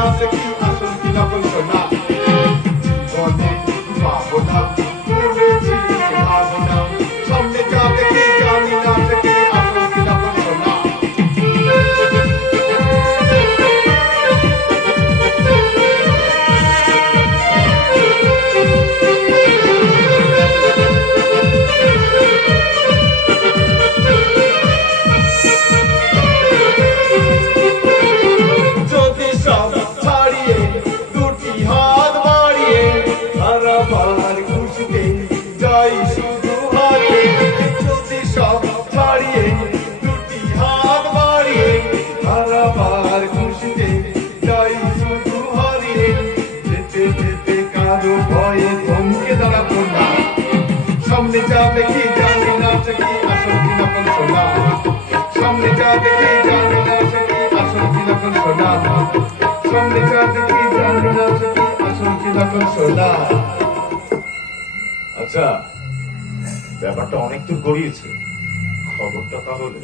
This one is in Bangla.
না সে কি আসল কি নকল সোনা জীবনে পাবো না ভুলেছি ভাবনা সামনে যা দেখি জানি না সে কি আসল কি নকল সোনা সামনে যা দেখি জানি না সে কি আসল কি নকল সোনা সামনে যা দেখি জানি না সে কি আসল কি নকল সোনা সামনে যা দেখি জানি না সে কি আসল কি নকল সোনা আচ্ছা ব্যাপারটা অনেক দূর গড়িয়েছে খবরটা তাহলে